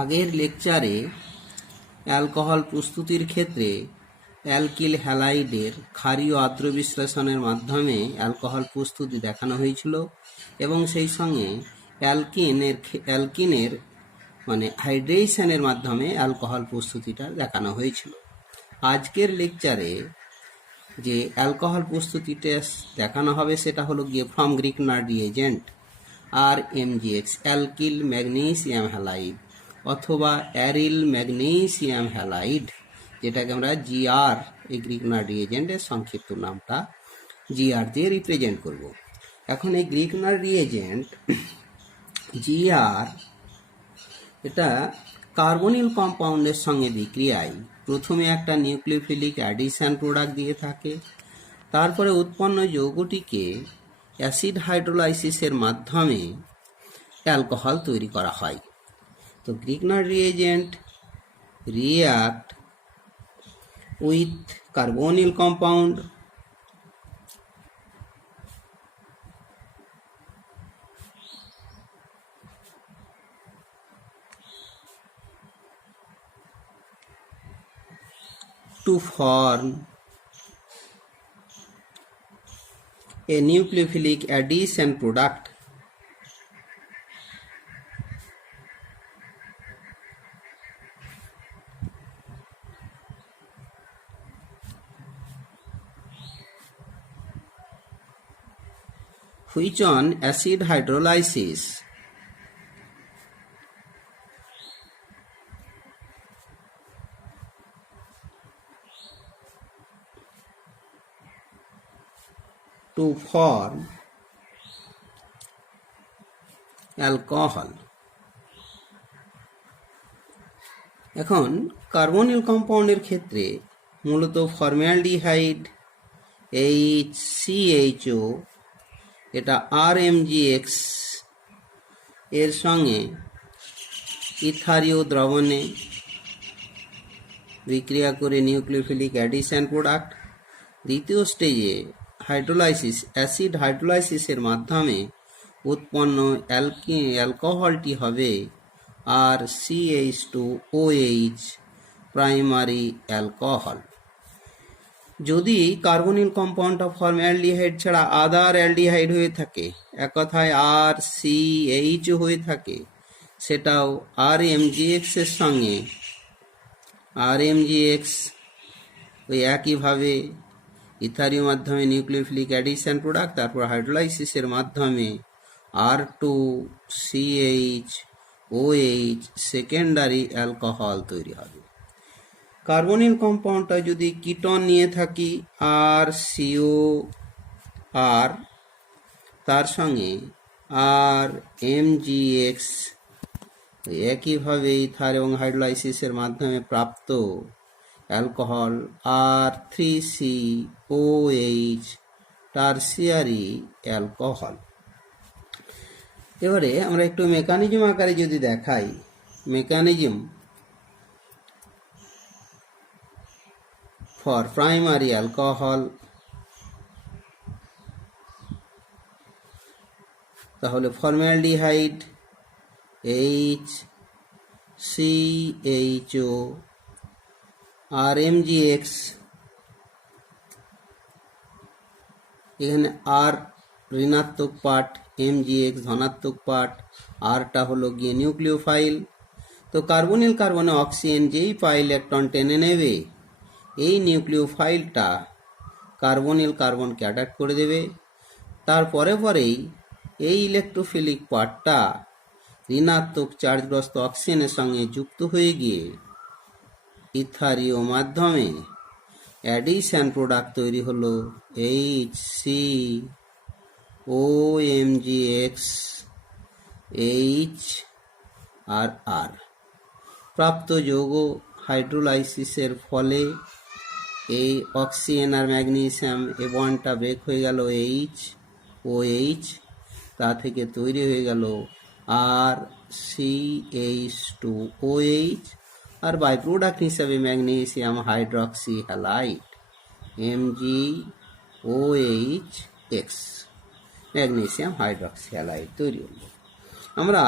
আগের লেকচারে অ্যালকোহল প্রস্তুতির ক্ষেত্রে অ্যালকিল হ্যালাইডের ক্ষারীয় আর্দ্র বিশ্লেষণের মাধ্যমে অ্যালকোহল প্রস্তুতি দেখানো হয়েছিল এবং সেই সঙ্গে অ্যালকিনের হাইড্রেশনের মাধ্যমে অ্যালকোহল প্রস্তুতিটা দেখানো হয়েছিল। আজকের লেকচারে যে অ্যালকোহল প্রস্তুতি টেস্ট দেখানো হবে সেটা হলো গিয়ে from Grignard reagent RMGX alkyl magnesium halide অথবা অ্যারিল ম্যাগনেসিয়াম হ্যালাইড, যেটাকে আমরা GR, এই গ্রিকনার রিএজেন্টের সংক্ষিপ্ত নামটা GR দিয়ে রিপ্রেজেন্ট করব। এখন এই গ্রিকনার রিএজেন্ট GR এটা কার্বনিল কম্পাউন্ডের সঙ্গে বিক্রিয়ায় প্রথমে একটা নিউক্লিওফিলিক অ্যাডিশন প্রোডাক্ট দিয়ে থাকে, তারপরে উৎপন্ন যৌগটিকে অ্যাসিড হাইড্রোলাইসিসের মাধ্যমে অ্যালকোহল তৈরি করা হয়। তো Grignard reagent react with carbonyl compound to form a nucleophilic addition product which on acid hydrolysis to form alcohol। এখন কার্বনিল কম্পাউন্ডের ক্ষেত্রে মূলত ফর্মালডিহাইড HCHO এটা RMGX এর সঙ্গে ইথারীয় দ্রবণে বিক্রিয়া করে নিউক্লিওফিলিক অ্যাডিশন প্রোডাক্ট। দ্বিতীয় স্টেজে হাইড্রোলাইসিস, অ্যাসিড হাইড্রোলাইসিসের মাধ্যমে উৎপন্ন অ্যালকোহলটি হবে RCH2OH প্রাইমারি অ্যালকোহল। যদি কার্বনিল কম্পাউন্ডটা ফর্মালডিহাইড ছাড়া আদার অ্যালডিহাইড হয়ে থাকে, এক কথায় RCH হয়ে থাকে, সেটাও RMGX এর সঙ্গে RMGX ওই একইভাবে ইথারীয় মাধ্যমে নিউক্লিওফিলিক অ্যাডিশন প্রোডাক্ট, তারপর হাইড্রোলাইসিসের মাধ্যমে R2CHOH সেকেন্ডারি অ্যালকোহল তৈরি হবে। কার্বনিল কম্পাউন্ডটা যদি কিটন নিয়ে থাকি RCOR, তার সঙ্গে RMGX একইভাবে ইথার এবং হাইড্রোলাইসিসের মাধ্যমে প্রাপ্ত অ্যালকোহল R3COH টারসিয়ারি অ্যালকোহল। এবারে আমরা একটু মেকানিজম আকারে যদি দেখাই, মেকানিজম ফর প্রাইমারি অ্যালকোহল, তাহলে ফর্মালডিহাইড HCHO RMGX, এখানে R ঋণাত্মক পার্ট, MGX ধনাত্মক পার্ট, Rটা হলো গিয়ে নিউক্লিওফাইল। তো কার্বনিল কার্বনে অক্সিজেন যেই পাই ইলেকট্রন টেনে নেবে, এই নিউক্লিওফাইলটা কার্বনিল কার্বনকে অ্যাটাক করে দেবে। তারপরে পরেই এই ইলেকট্রোফিলিক পার্টটা ঋণাত্মক চার্জগ্রস্ত অক্সিজেনের সঙ্গে যুক্ত হয়ে গিয়ে ইথারীয় মাধ্যমে অ্যাডিশন প্রোডাক্ট তৈরি হলো HCOMGX H আর R। প্রাপ্ত যৌগ হাইড্রোলাইসিসের ফলে এই অক্সিজেন আর ম্যাগনেসিয়াম এ বন্ডটা ব্রেক হয়ে গেল HOH, তা থেকে তৈরি হয়ে গেল RCH2OH, আর বাই প্রোডাক্ট হিসাবে magnesium hydroxy halide MgOH, magnesium hydroxy halide তৈরি হলো। আমরা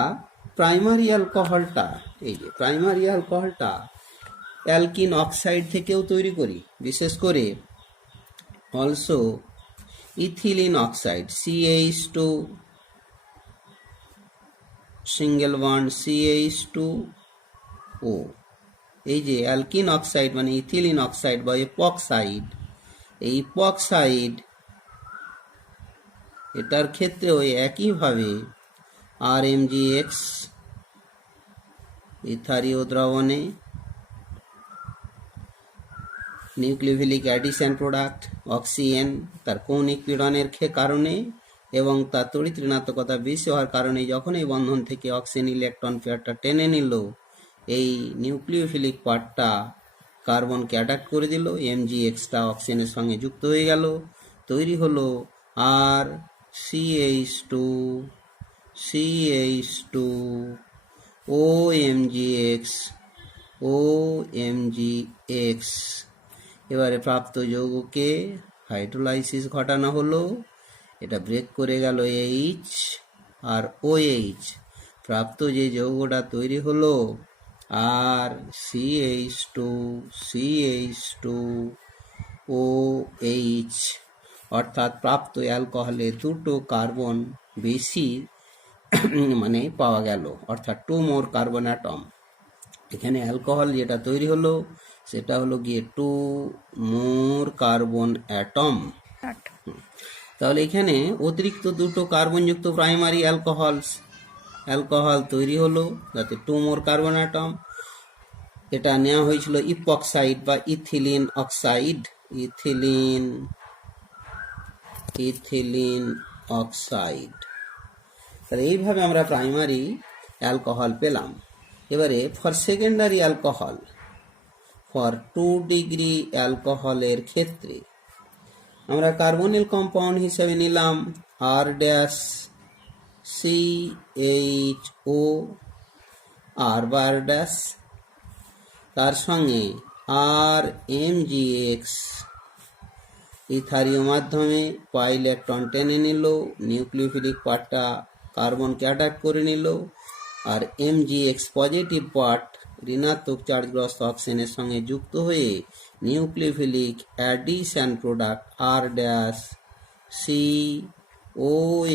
প্রাইমারি অ্যালকোহলটা, এই যে প্রাইমারি অ্যালকোহলটা অ্যালকিন অক্সাইড থেকেও তৈরি করি, বিশেষ করে also ethylene oxide CH2 single bond CH2O। এই যে অ্যালকিন অক্সাইড মানে ইথিলিন অক্সাইড বা এপক্সাইড, এই ইপক্সাইড এটার ক্ষেত্রেও একইভাবে RMGX ইথারীয় দ্রবণে নিউক্লিওফিলিক অ্যাডিশন প্রোডাক্ট অক্সিজেন তার কৌণিক পীড়নের কারণে এবং তার তড়িৎ ঋণাত্মকতা বেশি হওয়ার কারণে যখন এই বন্ধন থেকে অক্সিজেন ইলেকট্রন পেয়ারটা টেনে নিল, এই নিউক্লিওফিলিক পার্টটা কার্বনকে অ্যাটাক করে দিল, MgXটা অক্সিজেনের সঙ্গে যুক্ত হয়ে গেল, তৈরি হলো আর CH2 OMGX। এবারে প্রাপ্ত যৌগকে হাইড্রোলাইসিস ঘটানো হলো, এটা ব্রেক করে গেল H আর OH, প্রাপ্ত যে যৌগটা তৈরি হলো আর CH2OH, অর্থাৎ প্রাপ্ত অ্যালকোহলে দুটো কার্বন বেশি মানে পাওয়া গেল, অর্থাৎ 2 more কার্বন অ্যাটম। এখানে অ্যালকোহল যেটা তৈরি হলো সেটা হলো গিয়ে 2 more কার্বন অ্যাটম। তাহলে এখানে অতিরিক্ত দুটো কার্বনযুক্ত প্রাইমারি অ্যালকোহল তৈরি হলো, যাতে 2 more কার্বন অ্যাটম। এটা নেওয়া হয়েছিল ইপক্সাইড বা ইথিলিন অক্সাইড, ইথিলিন অক্সাইড। তাহলে এইভাবে আমরা প্রাইমারি অ্যালকোহল পেলাম। এবারে for secondary alcohol, for 2 degree অ্যালকোহলের ক্ষেত্রে আমরা কার্বনিল কম্পাউন্ড হিসেবে নিলাম R-CHO, R বা R ড্যাশ, তার সঙ্গে RMGX ইথারীয় মাধ্যমে পা ইলেকট্রন টেনে নিল, নিউক্লিওফিলিক পার্টটা কার্বনকে অ্যাটাক করে নিল, আর MgX পজিটিভ পার্ট ঋণাত্মক চার্জগ্রস্ত অক্সিজেনের সঙ্গে যুক্ত হয়ে নিউক্লিওফিলিক অ্যাডিশন প্রোডাক্ট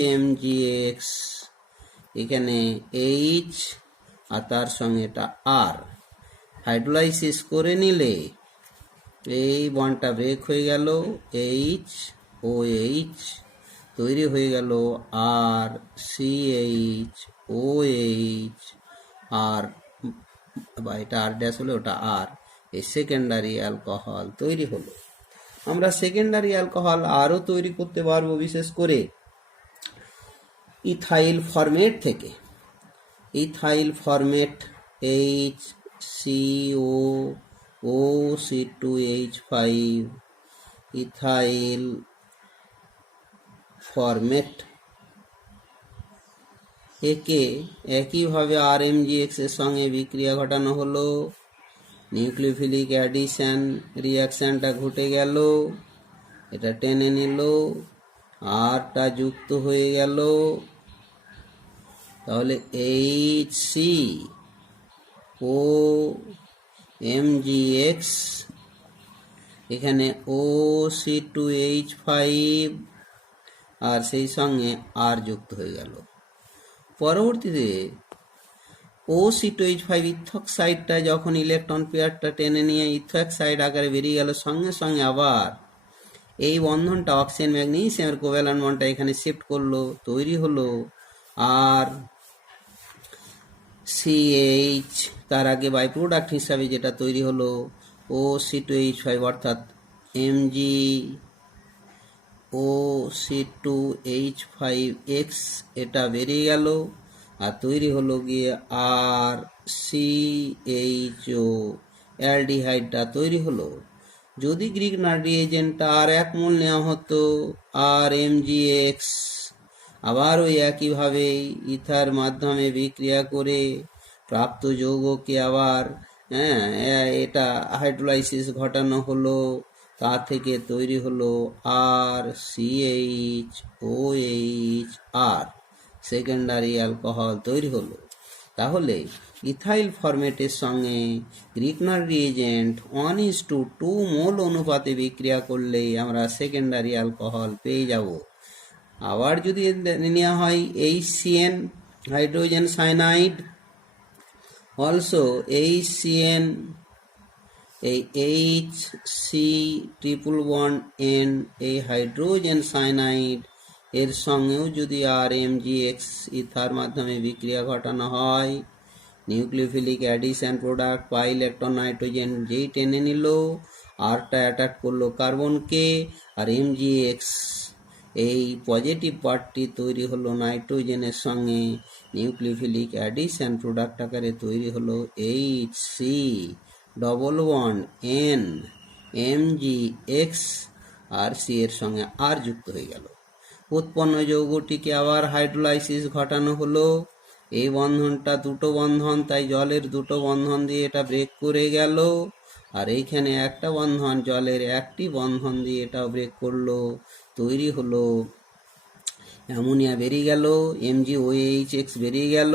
R-COMGX, এখানে H আর তার সঙ্গে এটা R, হাইড্রোলাইসিস করে নিলে এই বন্ডটা ব্রেক হয়ে গেল HOH, তৈরি হয়ে গেল RCHOH, আর বা এটা R ড্যাশ হলে ওটা R, এই সেকেন্ডারি অ্যালকোহল তৈরি হলো। আমরা সেকেন্ডারি অ্যালকোহল আরও তৈরি করতে পারবো, বিশেষ করে ইথাইল ফরমেট থেকে। Ethyl format HCOOC2H5, ethyl format, একে একইভাবে RMGX এর সঙ্গে বিক্রিয়া ঘটানো হলো, নিউক্লিওফিলিক অ্যাডিশন রিয়াকশানটা ঘটে গেল, এটা টেনে নিল, আরটা যুক্ত হয়ে গেল, তাহলে HCOMGX, এখানে OC2H5 আর সেই সঙ্গে আর যুক্ত হয়ে গেল। পরবর্তীতে OC2H5 ইথক্সাইডটা যখন ইলেকট্রন পেয়ারটা টেনে নিয়ে ইথক্সাইড আকারে বেরিয়ে গেল, সঙ্গে সঙ্গে আবার এই বন্ধনটা অক্সিজেন ম্যাগনেসিয়ামের কোভ্যালেন্ট বন্ডটা এখানে শিফট করলো, তৈরি হলো আর CH, তার আগে বাই প্রোডাক্ট হিসাবে যেটা তৈরি হলো OC2H5, অর্থাৎ MgOC2H5X, এটা বেরিয়ে গেল আর তৈরি হলো গিয়ে আর CHO, অ্যালডিহাইডটা তৈরি হলো। যদি গ্রিগনার রিএজেন্টটা আর 1 মোল নেওয়া হতো RMGX, আবার ওই একইভাবে ইথার মাধ্যমে বিক্রিয়া করে প্রাপ্ত যৌগকে আবার এটা হাইড্রোলাইসিস ঘটানো হলো, তা থেকে তৈরি হলো RCHOH, সেকেন্ডারি অ্যালকোহল তৈরি হলো। তাহলে ইথাইল ফরম্যাটের সঙ্গে গ্রিগনার রিয়েজেন্ট 1:2 মোল অনুপাতে বিক্রিয়া করলে আমরা সেকেন্ডারি অ্যালকোহল পেয়ে যাব। আবার যদি নেওয়া হয় HCN hydrogen cyanide, also HCN, এই HC++N এই হাইড্রোজেন সায়ানাইড এর সঙ্গেও যদি RMgX ইথার মাধ্যমে বিক্রিয়া ঘটানো হয়, nucleophilic addition product pi electron nitrogen যেই টেনে নিল, আরটা অ্যাটাক করলো কার্বনকে, আর MgX এই পজিটিভ পার্টটি তৈরি হলো নাইট্রোজেনের সঙ্গে, নিউক্লিওফিলিক অ্যাডিশন প্রোডাক্ট আকারে তৈরি হলো HC++N MgX, আর C এর সঙ্গে আর যুক্ত হয়ে গেল। উৎপন্ন যৌগটিকে আবার হাইড্রোলাইসিস ঘটানো হলো। এই বন্ধনটা দুটো বন্ধন, তাই জলের দুটো বন্ধন দিয়ে এটা ব্রেক করে গেল, আর এইখানে একটা বন্ধন জলের একটি বন্ধন দিয়ে এটাও ব্রেক করলো, তৈরি হলো অ্যামোনিয়া বেরিয়ে গেল, MgOH বেরিয়ে গেল,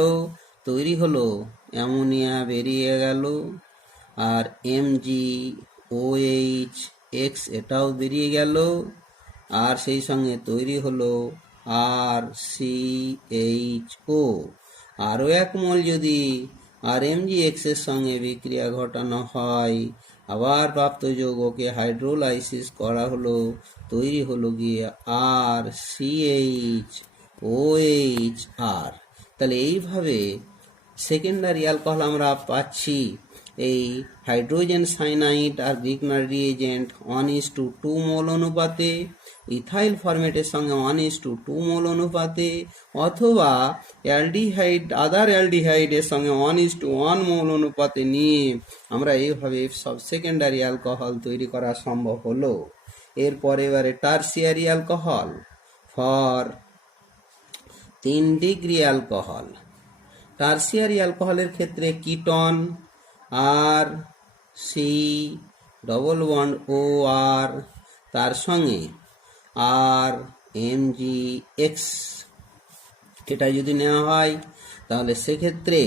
তৈরি হলো অ্যামোনিয়া বেরিয়ে গেল, আর MgOH এটাও বেরিয়ে গেল, আর সেই সঙ্গে তৈরি হলো RCHO। আরও এক মোল যদি RMgX এর সঙ্গে বিক্রিয়া ঘটানো হয়, আবার প্রাপ্ত যৌগকে হাইড্রোলাইসিস করা হলো, তৈরি হলো গিয়ে RCHOHR। তাহলে এইভাবে সেকেন্ডারি অ্যালকোহল আমরা পাচ্ছি এই হাইড্রোজেন সায়ানাইড আর গ্রিগনার রিয়েজেন্ট 1:2 মোল অনুপাতে, ইথাইল ফরম্যাটের সঙ্গে 1:2 মোল অনুপাতে, অথবা অ্যালডিহাইড আদার অ্যালডিহাইডের সঙ্গে 1:1 মোল অনুপাতে নিয়ে আমরা এইভাবে সব সেকেন্ডারি অ্যালকোহল তৈরি করা সম্ভব হলো। এরপর এবারে tertiary alcohol for 3 degree alcohol. Tertiary অ্যালকোহলের ক্ষেত্রে কিটন RC++OR তার সঙ্গে RMgX এটা যদি নেওয়া হয়, তাহলে সেক্ষেত্রে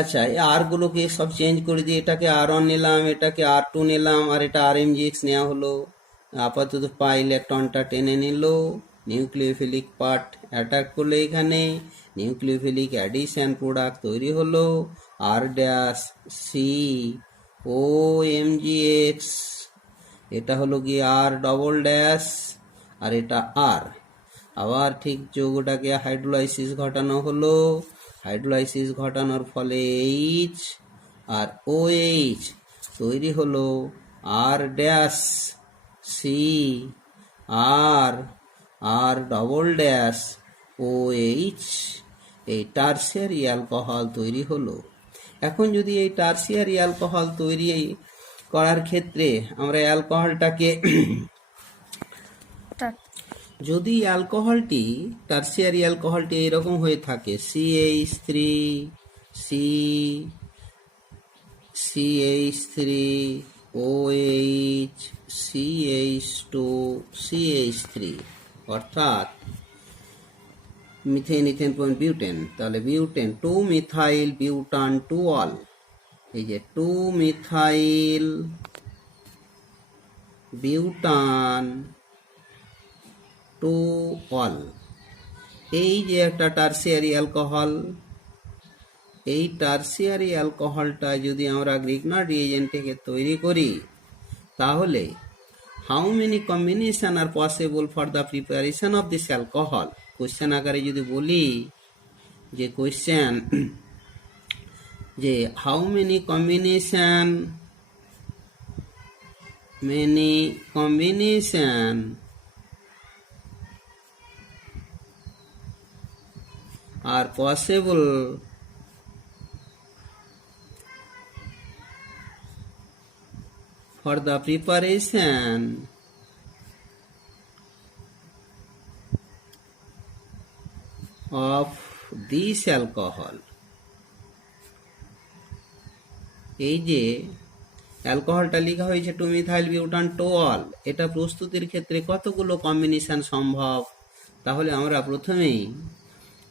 আচ্ছা এই আরগুলোকে সব চেঞ্জ করে দিয়ে এটাকে R1 নিলাম, এটাকে R2 নিলাম, আর এটা RMgX নেওয়া হলো। আপাতত পাই ইলেকট্রনটা টেনে নিল, নিউক্লিওফিলিক পার্ট অ্যাটাক করলো, এখানে নিউক্লিওফিলিক অ্যাডিশন প্রোডাক্ট তৈরি হলো R'(COMgX), এটা হলো কি R', আর এটা R। আবার ঠিক যৌগটাকে হাইড্রোলাইসিস ঘটানো হলো, হাইড্রোলাইসিস ঘটানোর ফলে H আর OH তৈরি হলো R'(CR')OH, এই টারসিয়ারি অ্যালকোহল তৈরি হলো। এখন যদি এই টারসিয়ারি অ্যালকোহল তৈরি করার ক্ষেত্রে আমরা অ্যালকোহলটাকে যদি অ্যালকোহলটি টারসিয়ারি অ্যালকোহলটি এইরকম হয়ে থাকে CH3OH CH2CH3, অর্থাৎ মিথেন ইথেন বিউটেন, তাহলে বিউটেন 2 মিথাইল বিউটান 2 অল, এই যে 2 মিথাইল বিউটান 2 অল, এই যে একটা টারসিয়ারি অ্যালকোহল, এই টারসিয়ারি অ্যালকোহলটা যদি আমরা গ্রিগনার রিয়েজেন্ট থেকে তৈরি করি, তাহলে how many combination are possible for the preparation of this alcohol. Question আকারে যদি বলি যে কোশ্চেন যে how many combination are possible for the preparation of this alcohol। এই যে অ্যালকোহলটা লেখা হয়েছে 2 মিথাইল বিউটান 2 অল, এটা প্রস্তুতির ক্ষেত্রে কতগুলো কম্বিনেশন সম্ভব, তাহলে আমরা প্রথমেই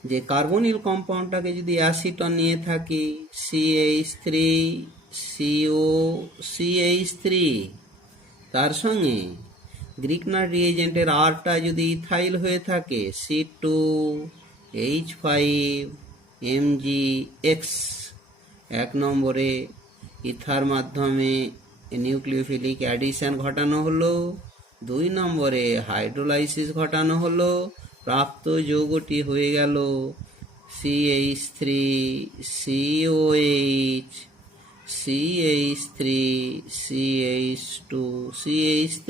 যে কার্বনিল কম্পাউন্ডটাকে যদি অ্যাসিটন নিয়ে থাকি CH3CO CH3, তার সঙ্গে গ্রিকনার রিয়েজেন্টের আরটা যদি ইথাইল হয়ে থাকে C2H5MgX, 1 নম্বরে ইথার মাধ্যমে নিউক্লিওফিলিক অ্যাডিশন ঘটানো হলো, 2 নম্বরে হাইড্রোলাইসিস ঘটানো হলো, প্রাপ্ত যৌগটি হয়ে গেল CH3COH CH3CH2CH3,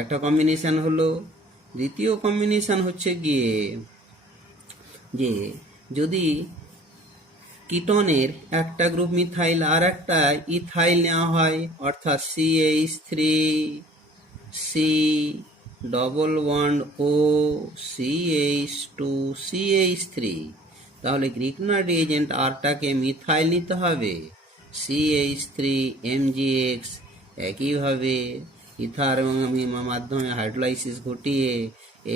একটা কম্বিনেশন হলো। দ্বিতীয় কম্বিনেশন হচ্ছে গিয়ে যে যদি কিটনের একটা গ্রুপ মিথাইল আর একটা ইথাইল নেওয়া হয়, অর্থাৎ CH3C ডবল বন্ড ও CH2CH3, তাহলে গ্রিকনার রিয়েজেন্ট আরটাকে মিথাইল নিতে হবে CH3MgX, একইভাবে ইথার এবং মাধ্যমে হাইড্রোলাইসিস ঘটিয়ে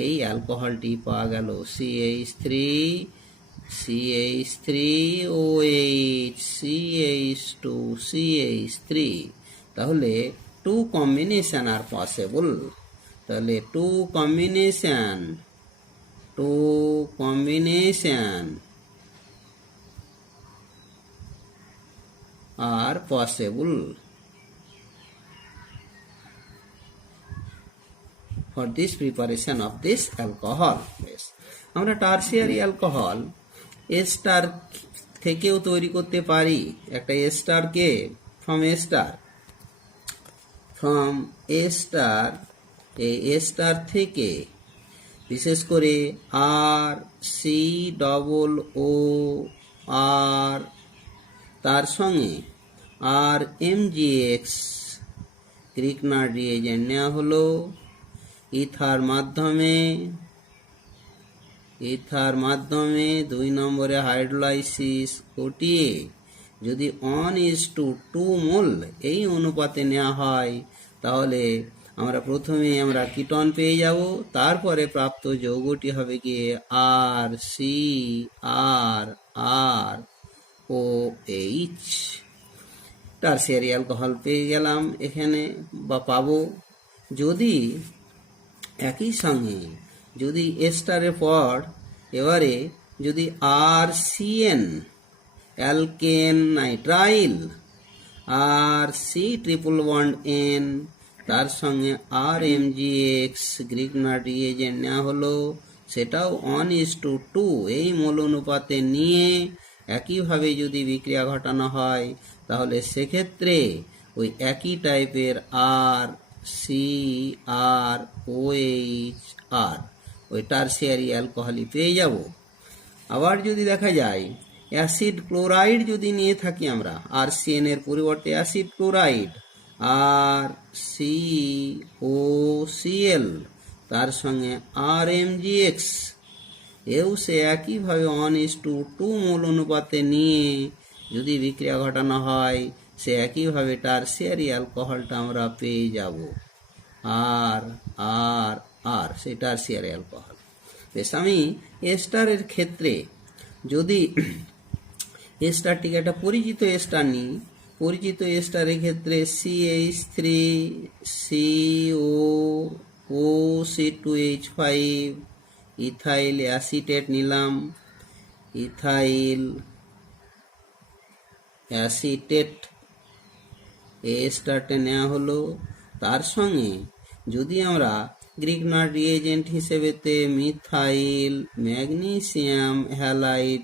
এই অ্যালকোহলটি পাওয়া গেল CH3OH CH2CH3। তাহলে 2 কম্বিনেশন আর পসিবল। তাহলে 2 combination are possible for this preparation of this alcohol. Yes. আমরা টারসিয়ারি অ্যালকোহল এস্টার থেকেও তৈরি করতে পারি। একটা এস্টারকে ফ্রম এস্টার, এই এস্টার থেকে বিশেষ করে RCOO, তার সঙ্গে RMgX গ্রিকনার রিয়েজেন্ট নেওয়া হলো, ইথার মাধ্যমে 2 নম্বরে হাইড্রোলাইসিস ঘটিয়ে যদি 1:2 মোল এই অনুপাতে নেওয়া হয়, তাহলে প্রথমে আমরা কিটন পেয়ে যাব, তারপরে প্রাপ্ত যৌগটি হবে গিয়ে RCRROH। টারসিয়ারি অ্যালকোহল পেয়ে গেলাম এখানে বা পাবো। যদি একই সঙ্গে যদি এস্টারের পর এবারে যদি RCN alkane nitrile RC triple bond N, তার সঙ্গে RMgX গ্রিকনার রিয়েজেন্ট নেওয়া হলো, সেটাও 1:2 এই মোল অনুপাতে নিয়ে একইভাবে যদি বিক্রিয়া ঘটানো হয়, তাহলে সেক্ষেত্রে ওই একই টাইপের RCROHR ওই টারসিয়ারি অ্যালকোহলই পেয়ে যাব। আবার যদি দেখা যায় অ্যাসিড ক্লোরাইড যদি নিয়ে থাকি আমরা, RCN এর পরিবর্তে অ্যাসিড ক্লোরাইড RCOCl, তার সঙ্গে RMgX, এও সে একইভাবে 1:2 মোল অনুপাতে নিয়ে যদি বিক্রিয়া ঘটানো হয়, সে একইভাবে টারসিয়ারি অ্যালকোহলটা আমরা পেয়ে যাব আর সেই টারসিয়ারি অ্যালকোহল। বেশ, আমি এস্টারের ক্ষেত্রে যদি এস্টারটিকে একটা পরিচিত এস্টার নিই, পরিচিত এস্টারের ক্ষেত্রে CH3COOC2H5 ইথাইল অ্যাসিটেট নিলাম, ইথাইল অ্যাসিটেট এস্টারটে নেওয়া হলো। তার সঙ্গে যদি আমরা গ্রিকনার রিয়েজেন্ট হিসেবেতে মিথাইল ম্যাগনেসিয়াম হ্যালাইড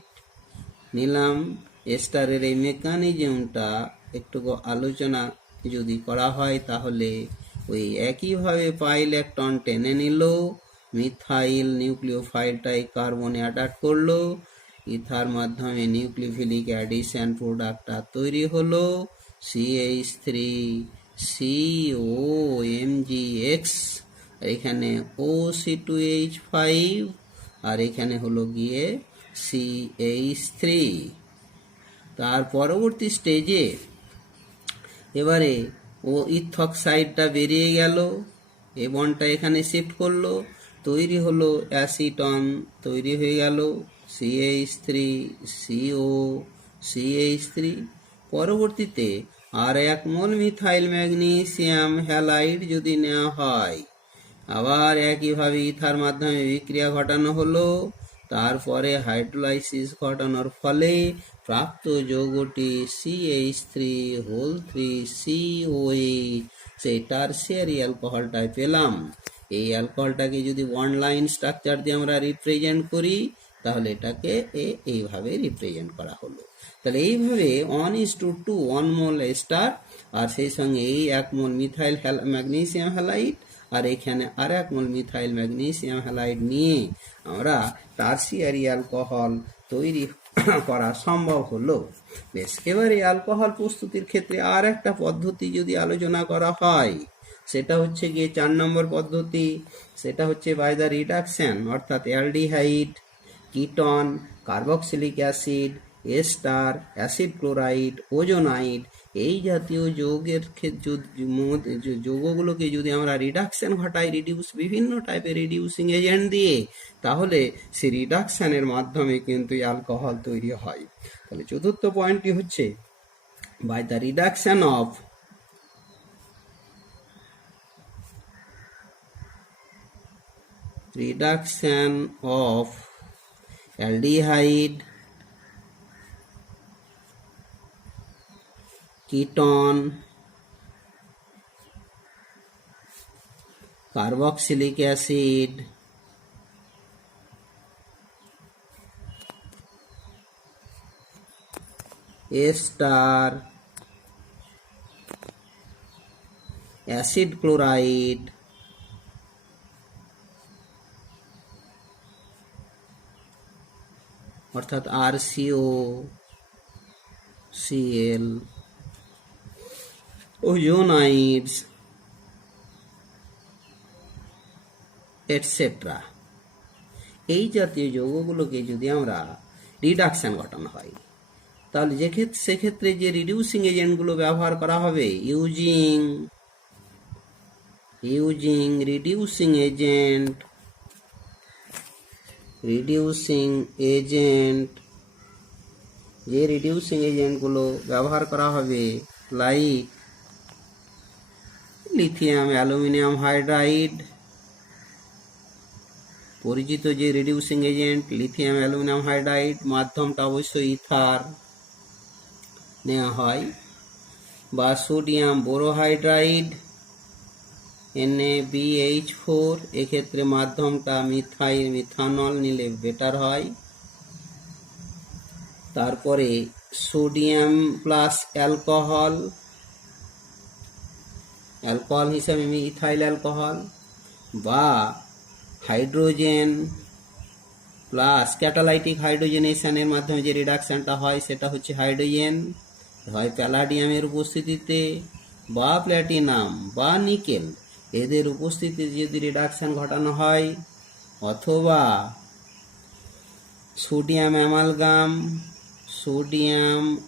নিলাম, এস্টারের এই মেকানিজমটা একটু আলোচনা যদি করা হয়, তাহলে ওই একইভাবে পাইলেকটন টেনে নিল, মিথাইল নিউক্লিওফাইলটাই কার্বনে অ্যাটাক করলো, ইথার মাধ্যমে নিউক্লিওফিলিক অ্যাডিশন প্রোডাক্টটা তৈরি হলো CH3COMgX, এখানে OC2H5 আর এখানে হলো গিয়ে CH3। তার পরবর্তী স্টেজে এবারে ও ইথক্সাইডটা বেরিয়ে গেল, এই বন্ডটা এখানে শিফট করলো, তৈরি হলো অ্যাসিটন, তৈরি হয়ে গেল CH3CO CH3। পরবর্তীতে আর 1 মোল মিথাইল ম্যাগনেসিয়াম হ্যালাইড যদি নেওয়া হয়, আবার একইভাবে ইথার মাধ্যমে বিক্রিয়া ঘটানো হলো, তারপরে হাইড্রোলাইসিস ঘটানোর ফলে প্রাপ্ত যৌগটি CH3 সেই টারসিয়ারি অ্যালকোহলটায় পেলাম। এই অ্যালকোহলটাকে যদি বন্ড লাইন স্ট্রাকচার দিয়ে আমরা রিপ্রেজেন্ট করি, তাহলে এটাকে এইভাবে রিপ্রেজেন্ট করা হলো। তাহলে এইভাবে 1:2 1 মোল এস্টার, আর সেই সঙ্গে এই 1 মোল মিথাইল ম্যাগনেসিয়াম হ্যালাইড, আর এখানে আর 1 মোল মিথাইল ম্যাগনেসিয়াম হ্যালাইড নিয়ে আমরা টারসিয়ারি অ্যালকোহল তৈরি করা সম্ভব হলো। বেশ, এবারে অ্যালকোহল প্রস্তুতির ক্ষেত্রে আর একটা পদ্ধতি যদি আলোচনা করা হয়, সেটা হচ্ছে গিয়ে 4 নম্বর পদ্ধতি। সেটা হচ্ছে বাই দ্য রিডাকশন, অর্থাৎ aldehyde, ketone, carboxylic acid, ester, acid chloride, ozonide, এই জাতীয় যৌগগুলোকে যদি আমরা রিডাকশন ঘটাই, বিভিন্ন টাইপের রিডিউসিং এজেন্ট দিয়ে, তাহলে সেই রিডাকশনের মাধ্যমে কিন্তু অ্যালকোহল তৈরি হয়। তাহলে চতুর্থ পয়েন্টটি হচ্ছে by the reduction of aldehyde, keton, carboxylic acid, ester, acid chloride, অর্থাৎ RCOCl, ওজোনাইডস, এটসেট্রা, এই জাতীয় যৌগগুলোকে যদি আমরা রিডাকশন ঘটানো হয়, তাহলে সেক্ষেত্রে যে রিডিউসিং এজেন্টগুলো ব্যবহার করা হবে, ইউজিং রিডিউসিং এজেন্ট, যে রিডিউসিং এজেন্টগুলো ব্যবহার করা হবে, লাইক লিথিয়াম অ্যালুমিনিয়াম হাইড্রাইড, পরিচিত যে reducing agent lithium aluminium hydride, মাধ্যমটা অবশ্যই ইথার নেওয়া হয়, বা সোডিয়াম বোরোহাইড্রাইড NaBH4, এক্ষেত্রে মাধ্যমটা মিথানল নিলে বেটার হয়। তারপরে সোডিয়াম প্লাস অ্যালকোহল হিসাবে ইথাইল অ্যালকোহল, বা হাইড্রোজেন প্লাস ক্যাটালাইটিক হাইড্রোজেনেশনের মাধ্যমে যে রিডাকশনটা হয়, সেটা হচ্ছে হাইড্রোজেন, হয় প্যালাডিয়ামের উপস্থিতিতে, বা প্ল্যাটিনাম বা নিকেল, এদের উপস্থিতিতে যদি রিডাকশন ঘটানো হয়, অথবা সোডিয়াম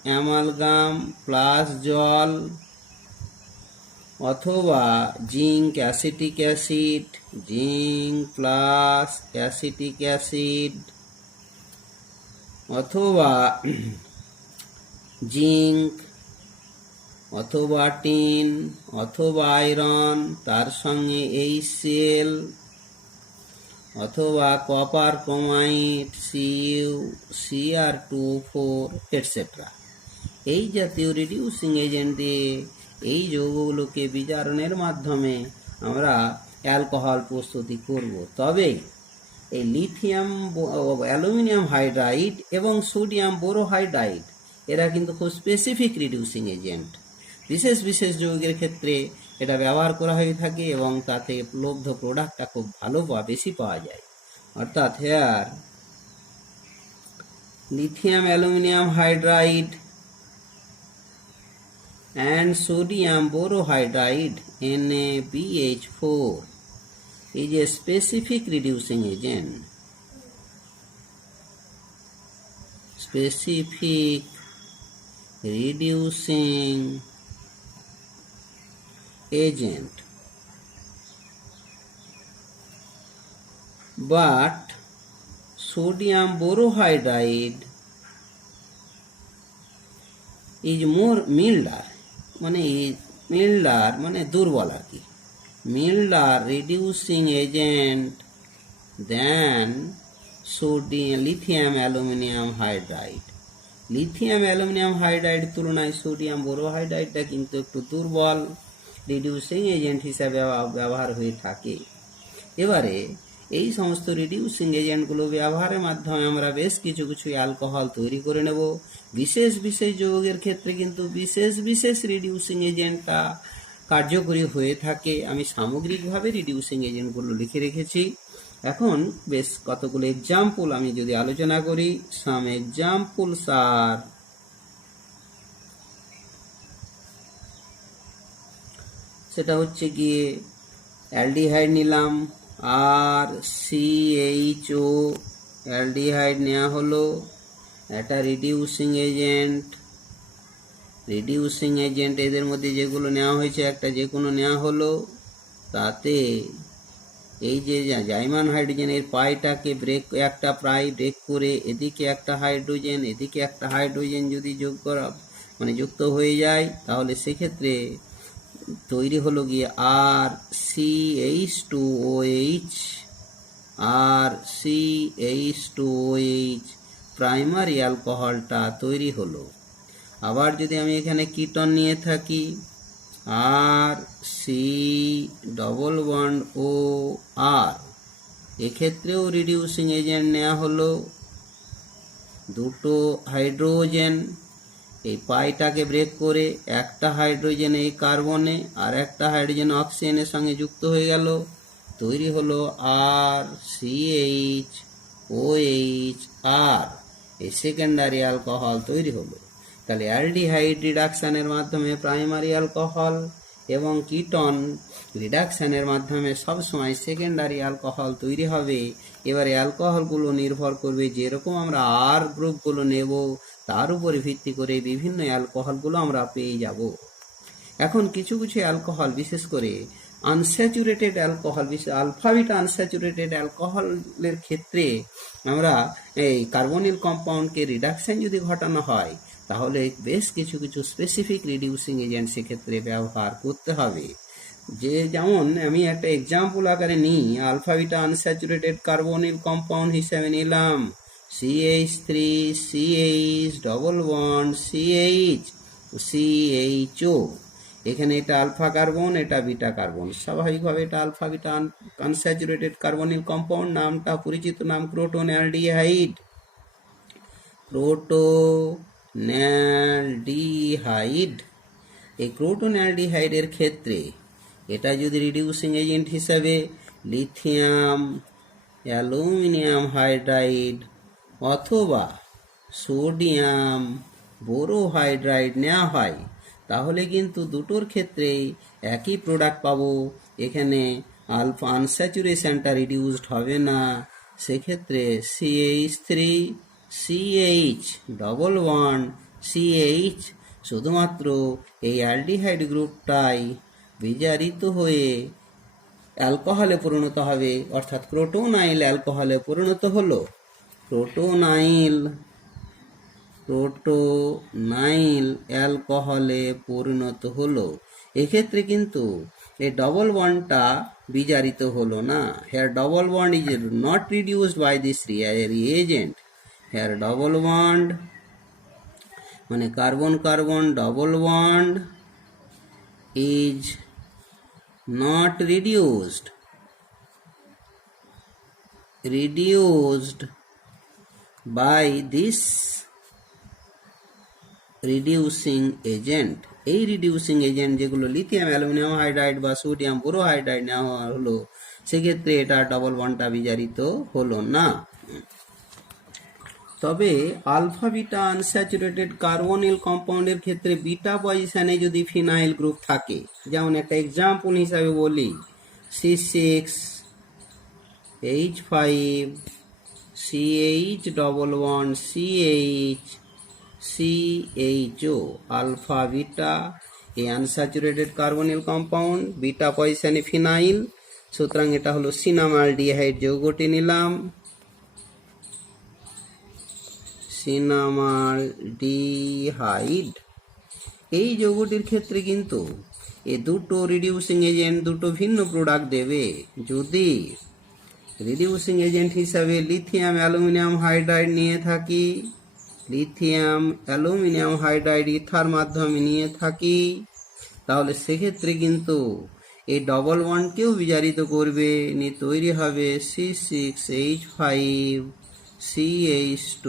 অ্যামালগাম প্লাস জল, অথবা জিঙ্ক প্লাস অ্যাসিটিক অ্যাসিড, অথবা জিঙ্ক, অথবা টিন, অথবা আয়রন, তার সঙ্গে HCl, অথবা কপার ক্রোমাইড CuCr2O4, এটসেট্রা। এই জাতীয় রিডিউসিং এজেন্ট দিয়ে এই যৌগগুলোকে বিজারণের মাধ্যমে আমরা অ্যালকোহল প্রস্তুতি করব। তবে এই লিথিয়াম অ্যালুমিনিয়াম হাইড্রাইড এবং সোডিয়াম বোরোহাইড্রাইড, এরা কিন্তু খুব স্পেসিফিক রিডিউসিং এজেন্ট। বিশেষ যৌগের ক্ষেত্রে এটা ব্যবহার করা হয়ে থাকে এবং তাতে উপলব্ধ প্রোডাক্টটা খুব ভালো বা বেশি পাওয়া যায়। অর্থাৎ hair lithium aluminum hydride and sodium borohydride NaBH4 is a specific reducing agent. Specific reducing agent. but sodium borohydride is more milder, মানে milder মানে দুর্বল আর কি, milder reducing agent than sodium lithium aluminum hydride. Lithium aluminium hydride তুলনায় sodium বোরোহাইড্রাইডটা কিন্তু একটু দুর্বল reducing agent হিসাবে ব্যবহার হয়ে থাকে। এবারে এই সমস্ত রিডিউসিং এজেন্টগুলো ব্যবহারের মাধ্যমে আমরা বেশ কিছু কিছু অ্যালকোহল তৈরি করে নেব। বিশেষ বিশেষ যৌগের ক্ষেত্রে কিন্তু বিশেষ বিশেষ রিডিউসিং এজেন্টটা কার্যকরী হয়ে থাকে। আমি সামগ্রিকভাবে রিডিউসিং এজেন্টগুলো লিখে রেখেছি। এখন বেশ কতগুলো এক্সাম্পল আমি যদি আলোচনা করি, সাম এক্সাম্পলস আর সেটা হচ্ছে গিয়ে অ্যালডিহাইড নিলাম, আর CHO অ্যালডিহাইড নেওয়া হলো, এটা রিডিউসিং এজেন্ট। রিডিউসিং এজেন্ট এদের মধ্যে যেগুলো নেওয়া হয়েছে একটা যে কোনো নেওয়া হলো, তাতে এই যে জাইমান হাইড্রোজেনের পাইটাকে ব্রেক, একটা প্রায় ব্রেক করে এদিকে একটা হাইড্রোজেন এদিকে একটা হাইড্রোজেন যদি যোগ করা মানে যুক্ত হয়ে যায়, তাহলে সেক্ষেত্রে তৈরি হলো গিয়ে RCH2OH, RCH2OH প্রাইমারি অ্যালকোহলটা তৈরি হলো। আবার যদি আমি এখানে কিটন নিয়ে থাকি, RC≡OR, এক্ষেত্রেও রিডিউসিং এজেন্ট নেওয়া হলো, দুটো হাইড্রোজেন এই পাইটাকে ব্রেক করে একটা হাইড্রোজেন এই কার্বনে আর একটা হাইড্রোজেন অক্সিজেনের সঙ্গে যুক্ত হয়ে গেল, তৈরি হলো RCHOHR, এই সেকেন্ডারি অ্যালকোহল তৈরি হলো। তাহলে অ্যালডিহাইড রিডাকশানের মাধ্যমে প্রাইমারি অ্যালকোহল এবং কিটন রিডাকশানের মাধ্যমে সবসময় সেকেন্ডারি অ্যালকোহল তৈরি হবে। এবারে অ্যালকোহলগুলো নির্ভর করবে যেরকম আমরা আর গ্রুপগুলো নেব তার উপরে ভিত্তি করে বিভিন্ন অ্যালকোহলগুলো আমরা পেয়ে যাব। এখন কিছু কিছু অ্যালকোহল বিশেষ করে আনস্যাচুরেটেড অ্যালকোহল, বিশেষ আলফা বিটা আনস্যাচুরেটেড অ্যালকোহলের ক্ষেত্রে আমরা এই কার্বনিল কম্পাউন্ডকে রিডাকশন যদি ঘটানো হয়, তাহলে বেশ কিছু কিছু স্পেসিফিক রিডিউসিং এজেন্ট সেক্ষেত্রে ব্যবহার করতে হবে। যেমন আমি একটা এক্সাম্পল আকারে নিই, alpha beta unsaturated carbonyl compound হিসেবে নিলাম CH3CH ডবল বন্ড CHO। এখানে এটা আলফা কার্বন, এটা বিটা কার্বন, স্বাভাবিকভাবে এটা alpha beta unsaturated carbonyl compound, নামটা পরিচিত নাম ক্রোটোন্যালডিহাইড। ক্রোটোন্যালডিহাইড, এই ক্রোটোন্যালডিহাইডের ক্ষেত্রে এটা যদি রিডিউসিং এজেন্ট হিসাবে লিথিয়াম অ্যালুমিনিয়াম হাইড্রাইড অথবা সোডিয়াম বোরোহাইড্রাইড নেওয়া হয়, তাহলে কিন্তু দুটোর ক্ষেত্রেই একই প্রোডাক্ট পাবো। এখানে আলফা আনস্যাচুরেশনটা রিডিউসড হবে না, সেক্ষেত্রে CH3CH ডবল বন্ড CH শুধুমাত্র এই অ্যালডিহাইড গ্রুপটাই বিজারিত হয়ে অ্যালকোহলে পরিণত হবে, অর্থাৎ ক্রোটোনাইল অ্যালকোহলে পরিণত হলো। ক্রোটোনাইল অ্যালকোহলে পরিণত হলো। এক্ষেত্রে কিন্তু এই ডবল বন্ডটা বিজারিত হলো না। Here double bond is not reduced by this reagent. Here double bond মানে carbon carbon double bond is not reduced by this reducing agent। এই রিডিউসিং এজেন্ট যেগুলো লিথিয়াম অ্যালুমিনিয়াম হাইড্রাইড বা সোডিয়াম বোরোহাইড্রাইড নেওয়া হলো, সেক্ষেত্রে এটা ডবল বন্ডটা বিজারিত হলো না। তবে আলফা বিটা আনস্যাচুরেটেড কার্বনিল কম্পাউন্ডের ক্ষেত্রে বিটা পজিশনে যদি ফিনাইল গ্রুপ থাকে, যেমন একটা এক্সাম্পল হিসাবে বলি C6H5CH double bond CHO alpha beta, এই আনস্যাচুরেটেড কার্বনিল কম্পাউন্ড বিটা পজিশনে ফিনাইল, সুতরাং এটা হলো সিনামালডিহাইড যৌগটি নিলাম, সিনামালডিহাইড। এই যৌগটির ক্ষেত্রে কিন্তু এ দুটো রিডিউসিং এজেন্ট দুটো ভিন্ন প্রোডাক্ট দেবে। যদি রিডিউসিং এজেন্ট হিসাবে লিথিয়াম অ্যালুমিনিয়াম হাইড্রাইড নিয়ে থাকি, লিথিয়াম অ্যালুমিনিয়াম হাইড্রাইড ইথার মাধ্যমে নিয়ে থাকি, তাহলে সেক্ষেত্রে কিন্তু এই ডবল বন্ডকেও বিজারিত করবে, নিয়ে তৈরি হবে C6H5 CH2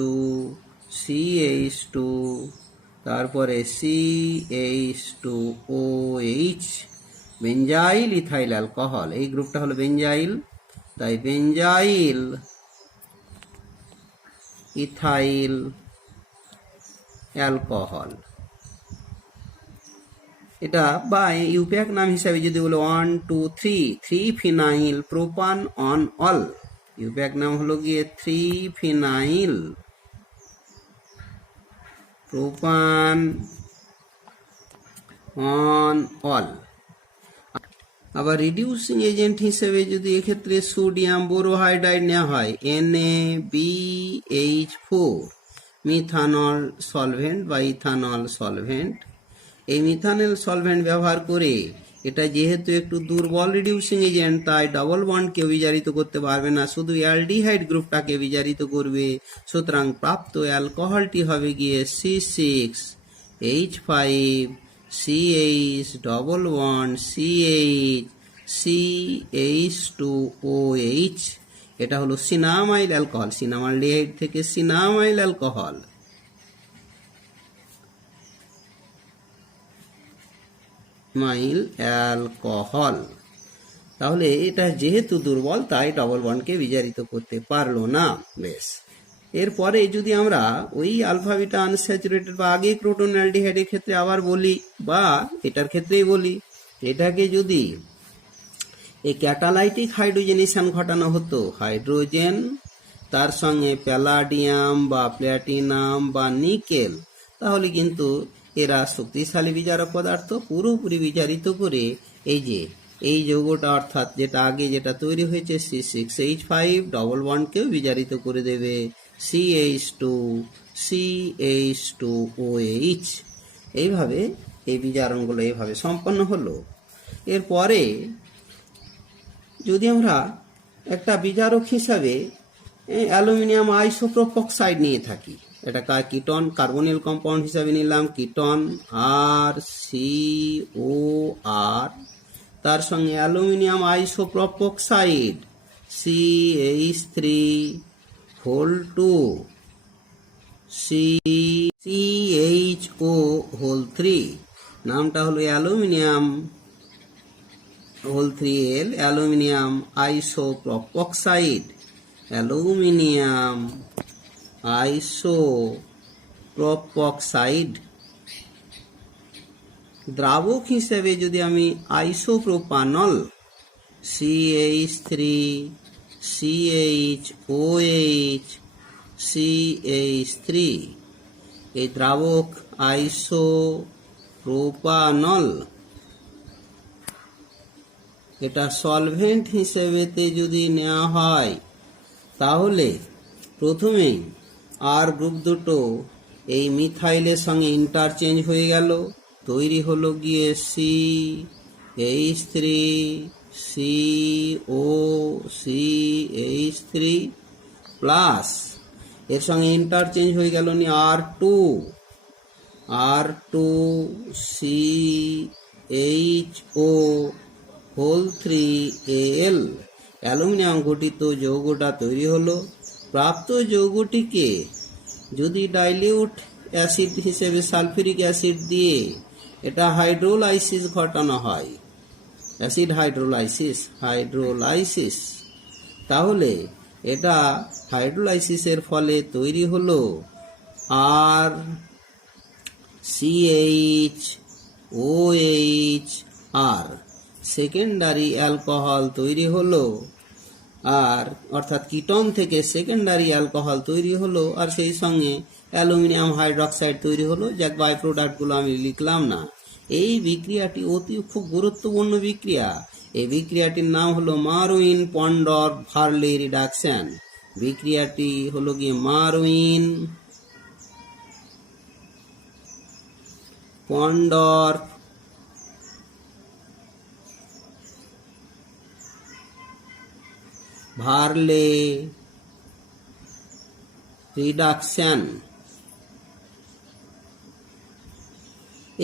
CH2, তারপরে CH2OH, বেঞ্জাইল ইথাইল অ্যালকোহল। এই গ্রুপটা হলো বেঞ্জাইল, তাই বেঞ্জাইল ইথাইল অ্যালকোহল। এটা বা ইউপ্যাক নাম হিসাবে যদি বলো 1 2 3 ফিনাইল প্রোপান অন অল, ইউপ্যাক নাম হলো গিয়ে 3 ফিনাইল প্রোপান অন অল। আবার রিডিউসিং এজেন্ট হিসেবে যদি এক্ষেত্রে সোডিয়াম বোরোহাইড্রাইড নেওয়া হয়, NaBH4, মিথানল সলভেন্ট বা ইথানল সলভেন্ট। এই মিথানল সলভেন্ট ব্যবহার করে, এটা যেহেতু একটু দুর্বল রিডিউসিং এজেন্ট, তাই ডবল বন্ডকে বিজারিত করতে পারবে না, শুধু অ্যালডিহাইড গ্রুপটাকে বিজারিত করবে। সুতরাং প্রাপ্ত অ্যালকোহলটি হবে গিয়ে C6H5 CH double bond CH CH2OH। এটা হলো সিনামাইল অ্যালকোহল, সিনামালডিহাইড থেকে সিনামাইল অ্যালকোহল। Mile alcohol. তাহলে এটা যেহেতু দুর্বল, তাই ডবল বন্ডকে বিজারিত করতে পারলো না। বেশ, এরপরে যদি আমরা ওই আলফা বিটা আনস্যাচুরেটেড বা আগে ক্রোটন অ্যালডিহাইডের ক্ষেত্রে আবার বলি, বা এটার ক্ষেত্রেই বলি, এটাকে যদি এই ক্যাটালাইটিক হাইড্রোজেনেশন ঘটানো হতো, হাইড্রোজেন তার সঙ্গে প্যালাডিয়াম বা প্ল্যাটিনাম বা নিকেল, তাহলে কিন্তু এরা শক্তিশালী বিজারক পদার্থ পুরোপুরি বিজারিত করে এই যৌগটা, অর্থাৎ যেটা আগে যেটা তৈরি হয়েছে C6H5 ডবল বন্ডকেও বিজারিত করে দেবে, CH2 CH2OH। এইভাবে এই বিজারণগুলো এইভাবে সম্পন্ন হলো। এরপরে যদি আমরা একটা বিজারক হিসাবে অ্যালুমিনিয়াম আইসোপ্রোপক্সাইড নিয়ে থাকি, এটা কিটন কার্বনিল কম্পাউন্ড হিসাবে নিলাম, কিটন RCOR, তার সঙ্গে অ্যালুমিনিয়াম আইসোপ্রোপক্সাইড CH3 CHO3, নামটা হলো অ্যালুমিনিয়াম 3L, অ্যালুমিনিয়াম আইসোপ্রোপক্সাইড, অ্যালুমিনিয়াম আইসোপ্রোপক্সাইড। দ্রাবক হিসেবে যদি আমি আইসোপ্রোপানল CH3 CHOH CH3, এই দ্রাবক আইসোপ্রোপানল, এটা সলভেন্ট হিসেবেতে যদি নেওয়া হয়, তাহলে প্রথমেই আর গ্রুপ দুটো এই মিথাইলের সঙ্গে ইন্টারচেঞ্জ হয়ে গেল, তৈরি হলো গিয়ে CH3 COCH3 প্লাস এর সঙ্গে ইন্টারচেঞ্জ হয়ে গেল নি R2CHO3Al, অ্যালুমিনিয়াম ঘটিত যৌগটা তৈরি হলো। প্রাপ্ত যৌগটিকে যদি ডাইলিউট অ্যাসিড হিসেবে সালফিউরিক অ্যাসিড দিয়ে এটা হাইড্রোলাইসিস ঘটানো হয়, অ্যাসিড হাইড্রোলাইসিস, তাহলে এটা হাইড্রোলাইসিসের ফলে তৈরি হলো RCHOHR, সেকেন্ডারি অ্যালকোহল তৈরি হলো, আর অর্থাৎ কিটন থেকে সেকেন্ডারি অ্যালকোহল তৈরি হলো, আর সেই সঙ্গে অ্যালুমিনিয়াম হাইড্রক্সাইড তৈরি হলো, যাক বাই প্রোডাক্টগুলো আমি লিখলাম না। এই বিক্রিয়াটি খুব গুরুত্বপূর্ণ বিক্রিয়া। এই বিক্রিয়াটির নাম হলো মারউইন পন্ডর্ফ ভার্লে রিডাকশন। বিক্রিয়াটি হলো গিয়ে মারউইন পন্ডর্ফ ভার্লে রিডাকশন।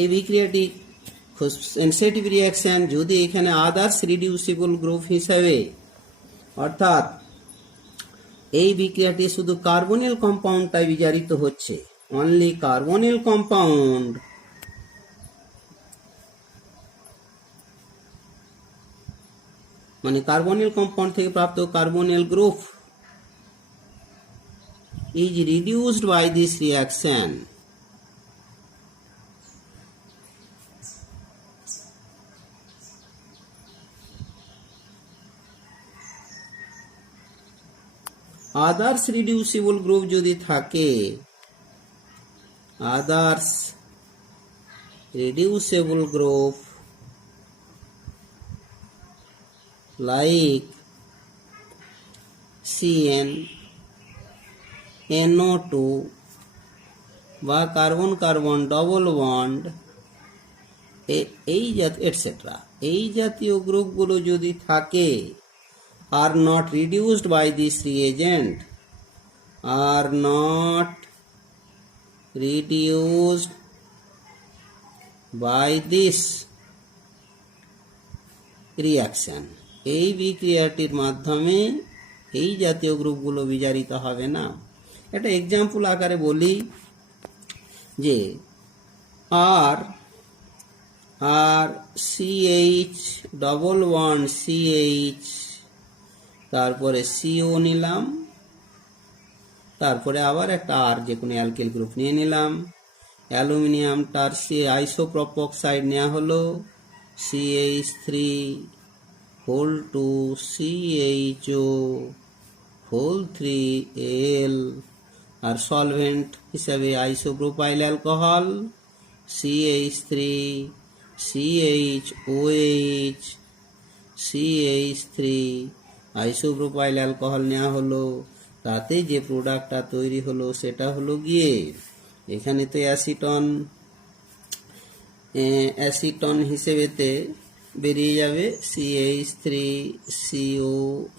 এই বিক্রিয়াটি সেন্সিটিভ রিয়াকশন যদি এখানে আদার্স রিডিউসিবল গ্রুপ হিসাবে, অর্থাৎ এই বিক্রিয়াটি শুধু কার্বনিল কম্পাউন্ডটাই বিজারিত হচ্ছে, অনলি কার্বনিল কম্পাউন্ড, মানে কার্বনিল কম্পাউন্ড থেকে প্রাপ্ত carbonyl group is reduced by this reaction, others reducible group যদি থাকে, others reducible group like CN, NO2 বা কার্বন কার্বন ডবল বন্ড, এই এটসেট্রা, এই জাতীয় গ্রুপগুলো যদি থাকে, are not reduced by this reagent, are not reduced by this reaction, এই বিক্রিয়াটির মাধ্যমে এই জাতীয় গ্রুপগুলো বিজারিত হবে না। একটা এক্সাম্পল আকারে বলি যে আর আর CH ডবল বন্ড CH, তারপরে CO নিলাম, তারপরে আবার একটা আর যে কোনো অ্যালকিল গ্রুপ নিয়ে নিলাম, অ্যালুমিনিয়াম আইসোপ্রপ অক্সাইড নেওয়া হলো, CH3 whole 2 CHO whole 3 Al, আর সলভেন্ট হিসাবে isopropyl alcohol CH3 CHOH CH3 isopropyl alcohol নেওয়া হলো। তাতে যে প্রোডাক্টটা তৈরি হলো সেটা হলো গিয়ে, এখানে তো অ্যাসিটন হিসেবেতে বেরিয়ে যাবে CH3CO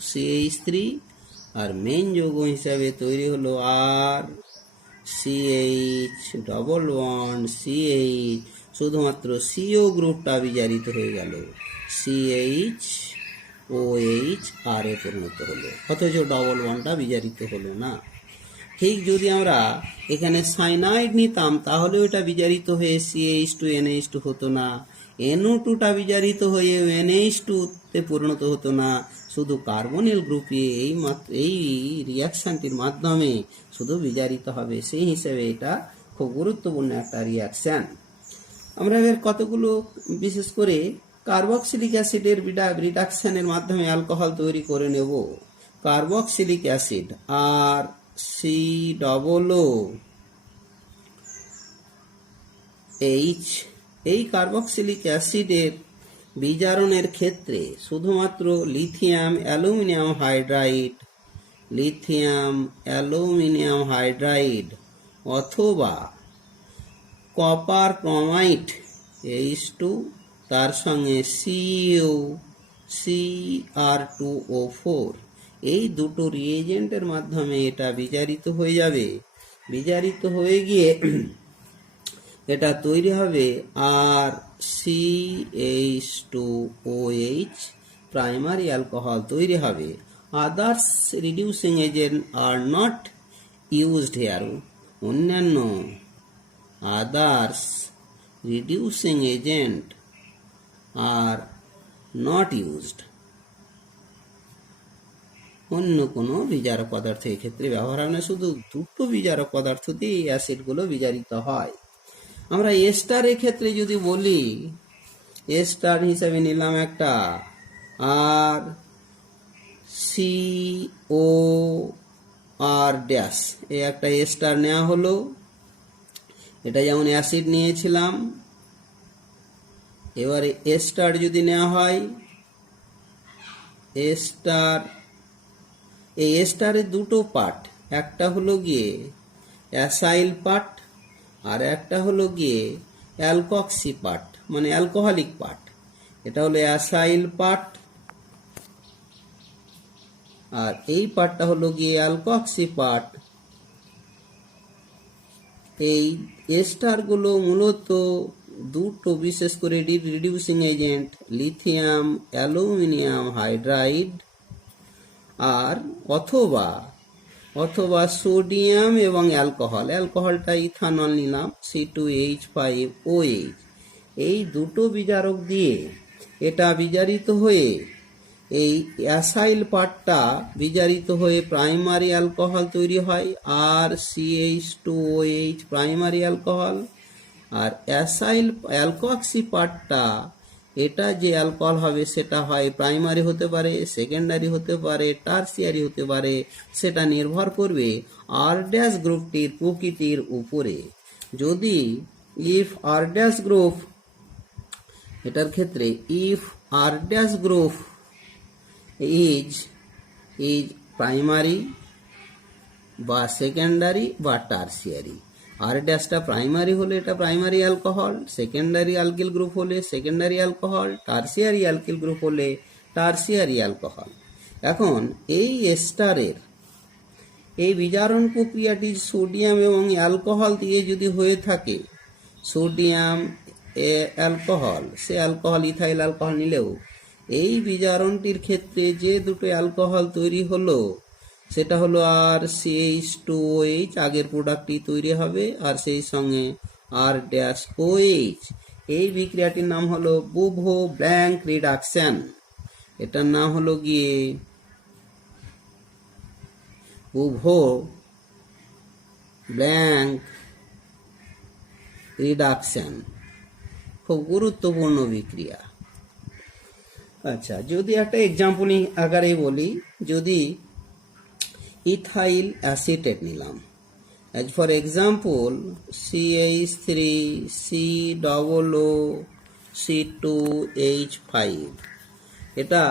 CH3, আর মেইন যৌগ হিসাবে তৈরি হলো আর CH ডবল বন্ড CH, শুধুমাত্র CO গ্রুপটা বিজারিত হয়ে গেল, CHOH আর এ পরিণত হলো, অথচ ডবল বন্ডটা বিজারিত হলো না। ঠিক যদি আমরা এখানে সাইনাইড নিতাম তাহলে ওটা বিজারিত হয়ে CH2 NH2 হতো না, NO2টা বিজারিত হয়ে NH2 তে পরিণত হতো না, শুধু কার্বনিল গ্রুপে এই রিয়াকশনটির মাধ্যমে শুধু বিজারিত হবে। সেই হিসেবে এটা খুব গুরুত্বপূর্ণ একটা রিয়াকশন। আমরা এর কতগুলো বিশেষ করে কার্বক্সিলিক অ্যাসিডের রিডাকশনের মাধ্যমে অ্যালকোহল তৈরি করে নেব। কার্বক্সিলিক অ্যাসিড আর COOH, এই কার্বক্সিলিক অ্যাসিডের বিজারণের ক্ষেত্রে শুধুমাত্র লিথিয়াম অ্যালুমিনিয়াম হাইড্রাইড অথবা কপার ক্রোমাইট H2 তার সঙ্গে CuCr2O4, এই দুটো রিয়েজেন্টের মাধ্যমে এটা বিজারিত হয়ে যাবে। বিজারিত হয়ে গিয়ে এটা তৈরি হবে আর CH2OH, প্রাইমারি অ্যালকোহল তৈরি হবে। Others reducing agent are not used here, অন্যান্য others reducing agent are not used, অন্য কোনো বিজারক পদার্থ এক্ষেত্রে ব্যবহার হয় না, শুধু দুটো বিজারক পদার্থ দিয়ে এই অ্যাসিডগুলো বিজারিত হয়। আমরা এস্টার ক্ষেত্রে যদি বলি, এস্টার হিসাবে নিলাম একটা আর COR ড্যাশ, এই একটা এস্টার নেওয়া হলো। এটা যেমন অ্যাসিড নিয়েছিলাম, এবারে এস্টার যদি নেওয়া হয় এস্টার, এই এস্টারের দুটো পার্ট, একটা হলো গিয়ে অ্যাসাইল পার্ট আর একটা হলো গিয়ে অ্যালকক্সি পার্ট, মানে অ্যালকোহলিক পার্ট। এটা হলো অ্যাসাইল পার্ট আর এই পার্টটা হলো গিয়ে অ্যালকক্সি পার্ট। এই এস্টারগুলো মূলত দুটো, বিশেষ করে reducing agent lithium aluminium hydride আর অথবা অথবা সোডিয়াম এবং অ্যালকোহল, অ্যালকোহলটা ইথানল নিলাম C2H5OH, এই দুটো বিজারক দিয়ে এটা বিজারিত হয়ে এই অ্যাসাইল পার্টটা বিজারিত হয়ে প্রাইমারি অ্যালকোহল তৈরি হয় আর CH2OH প্রাইমারি অ্যালকোহল। আর অ্যাসাইল অ্যালকক্সি পার্টটা, এটা যে অ্যালকোহল হবে সেটা হয় প্রাইমারি হতে পারে, সেকেন্ডারি হতে পারে, টারসিয়ারি হতে পারে, সেটা নির্ভর করবে আর ড্যাশ গ্রুপটির প্রকৃতির উপরে। যদি ইফ আর ড্যাশ গ্রুপ, এটার ক্ষেত্রে if R dash group is primary বা সেকেন্ডারি বা টারসিয়ারি, আর ড্যাশটা প্রাইমারি হলে এটা primary alcohol, secondary alkyl group হলে secondary alcohol, tertiary alkyl group হলে টারসিয়ারি অ্যালকোহল। এখন এই এস্টারের এই বিজারণ প্রক্রিয়াটি সোডিয়াম এবং অ্যালকোহল দিয়ে যদি হয়ে থাকে, সোডিয়াম অ্যালকোহল, সে অ্যালকোহল ইথাইল অ্যালকোহল নিলেও এই বিজারণটির ক্ষেত্রে যে দুটো অ্যালকোহল তৈরি হলো সেটা হলো আর CH2OH, আগের প্রোডাক্টটি তৈরি হবে আর সেই সঙ্গে আর ড্যাশ OH। এই বিক্রিয়াটির নাম হলো বুভো ব্ল্যাঙ্ক রিডাকশন। এটার নাম হলো গিয়ে বুভো ব্ল্যাঙ্ক রিডাকশন, খুব গুরুত্বপূর্ণ বিক্রিয়া। আচ্ছা, যদি একটা এক্সাম্পল আকারে বলি, যদি ইথাইল অ্যাসিটেট নিলাম, as for example CH3COOC2H5, এটা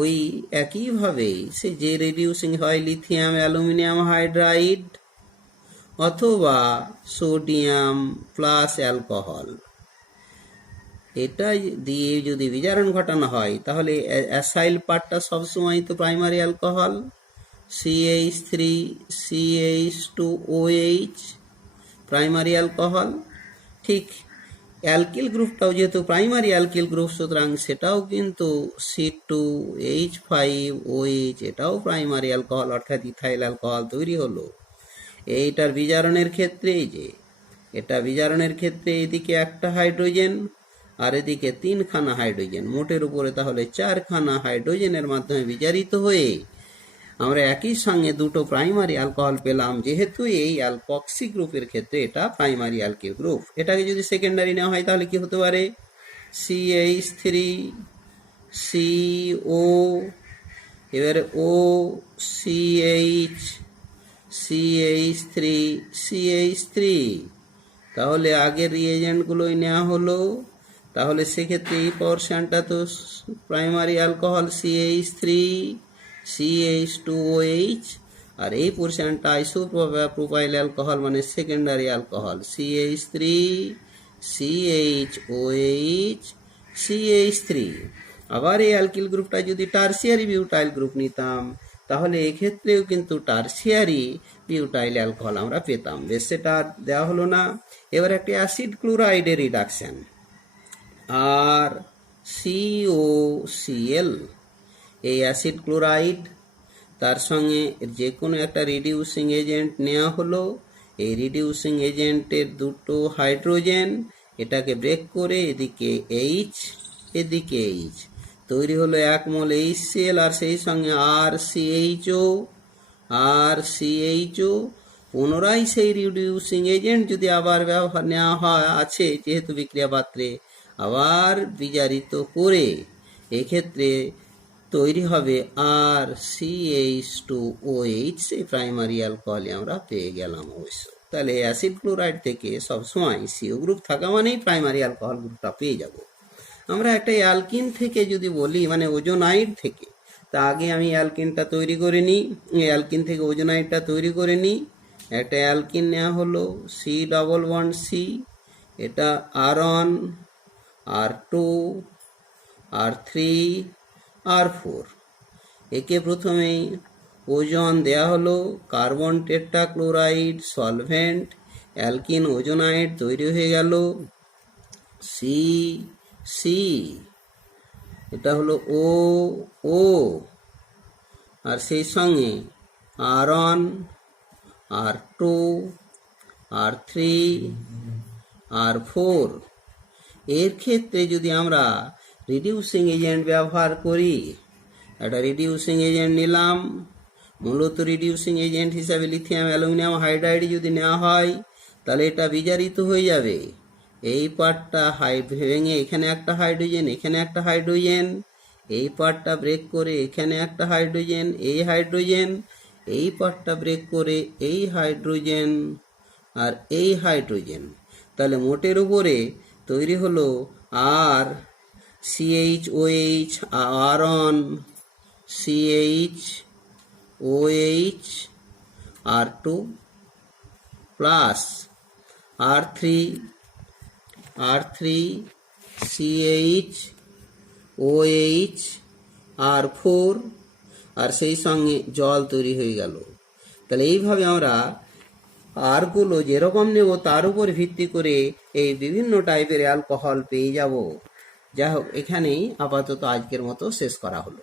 ওই একইভাবেই সে যে রিডিউসিং হয় লিথিয়াম অ্যালুমিনিয়াম হাইড্রাইড অথবা সোডিয়াম প্লাস অ্যালকোহল, এটা দিয়ে যদি বিজারণ ঘটানো হয় তাহলে অ্যাসাইল পার্টটা সবসময় তো primary alcohol CH3CH2OH primary alcohol. ঠিক অ্যালকিল গ্রুপটাও যেহেতু প্রাইমারি অ্যালকিল গ্রুপ, সুতরাং সেটাও কিন্তু C2H5OH, এটাও প্রাইমারি অ্যালকোহল, অর্থাৎ ইথাইল অ্যালকোহল তৈরি হলো। এইটার বিজারণের ক্ষেত্রে, যে এটা বিজারণের ক্ষেত্রে এদিকে একটা হাইড্রোজেন আর এদিকে 3খানা হাইড্রোজেন, মোটের উপরে তাহলে 4খানা হাইড্রোজেনের মাধ্যমে বিজারিত হয়ে আমরা একই সঙ্গে দুটো প্রাইমারি অ্যালকোহল পেলাম। যেহেতু এই অ্যালকক্সি গ্রুপের ক্ষেত্রে এটা প্রাইমারি অ্যালকিল গ্রুপ, এটাকে যদি সেকেন্ডারি নেওয়া হয় তাহলে কি হতে পারে CH3CO, এবারে CH3, তাহলে আগের রিএজেন্টগুলোই নেওয়া হলো। তাহলে সেক্ষেত্রে এই পোরশনটা তো প্রাইমারি অ্যালকোহল CH3CH2OH, আর এই পোরশনটা আইসোপ্রোপাইল অ্যালকোহল মানে সেকেন্ডারি অ্যালকোহল CH3CH2OH আবার এই অ্যালকিল গ্রুপটা যদি টারসিয়ারি বিউটাইল গ্রুপ নিতাম তাহলে এক্ষেত্রেও কিন্তু টারসিয়ারি বিউটাইল অ্যালকোহল আমরা পেতাম। বেশ, সেটা দেওয়া হলো না। এবার একটি অ্যাসিড ক্লোরাইডের রিডাকশন, আর COCl, এই অ্যাসিড ক্লোরাইড তার সঙ্গে যে কোনো একটা রিডিউসিং এজেন্ট নেওয়া হলো। এই রিডিউসিং এজেন্টের দুটো হাইড্রোজেন, এটাকে ব্রেক করে এদিকে H এদিকে H, তৈরি হলো 1 মোল HCl আর সেই সঙ্গে RCHO। পুনরায় সেই রিডিউসিং এজেন্ট যদি আবার ব্যবহার নেওয়া হয় আছে যেহেতু বিক্রিয়া পাত্রে, আবার বিজারিত করে এক্ষেত্রে তৈরি হবে RCH2OH, সেই প্রাইমারি অ্যালকোহলে আমরা পেয়ে গেলাম অবশ্য। তাহলে অ্যাসিড ক্লোরাইড থেকে সবসময় CO গ্রুপ থাকা মানেই প্রাইমারি অ্যালকোহল গ্রুপটা পেয়ে যাব। আমরা একটা অ্যালকিন থেকে যদি বলি, মানে ওজোনাইড থেকে, তা আগে আমি অ্যালকিনটা তৈরি করে নিই, এই অ্যালকিন থেকে ওজোনাইডটা তৈরি করে নিই। একটা অ্যালকিন নেওয়া হলো C++C, এটা R1, R2, R3, R4। একে প্রথমেই ওজন দেয়া হলো কার্বন টেট্রাক্লোরাইড সলভেন্ট, অ্যালকিন ওজোনাইড তৈরি হয়ে গেল C, এটা হলো O, আর সেই সঙ্গে R1, R2, R3, R4। এর ক্ষেত্রে যদি আমরা রিডিউসিং এজেন্ট ব্যবহার করি, একটা রিডিউসিং এজেন্ট নিলাম, মূলত রিডিউসিং এজেন্ট হিসাবে লিথিয়াম অ্যালুমিনিয়াম হাইড্রাইড যদি নেওয়া হয় তাহলে এটা বিজারিত হয়ে যাবে। এই পার্টটা ভেঙে এখানে একটা হাইড্রোজেন, এখানে একটা হাইড্রোজেন, এই পার্টটা ব্রেক করে এখানে একটা হাইড্রোজেন, এই হাইড্রোজেন, এই পার্টটা ব্রেক করে এই হাইড্রোজেন আর এই হাইড্রোজেন। তাহলে মোটের উপরে তৈরি হলো আর CHOH, R1, CHOH, R2 plus R3, CHOH, R4, আর সেই সঙ্গে জল তৈরি হয়ে গেল। তাহলে এইভাবে আমরা আরগুলো যেরকম নেব তার উপর ভিত্তি করে এই বিভিন্ন টাইপের অ্যালকোহল পেয়ে যাব। যাই হোক, এখানেই আপাতত আজকের মতো শেষ করা হলো।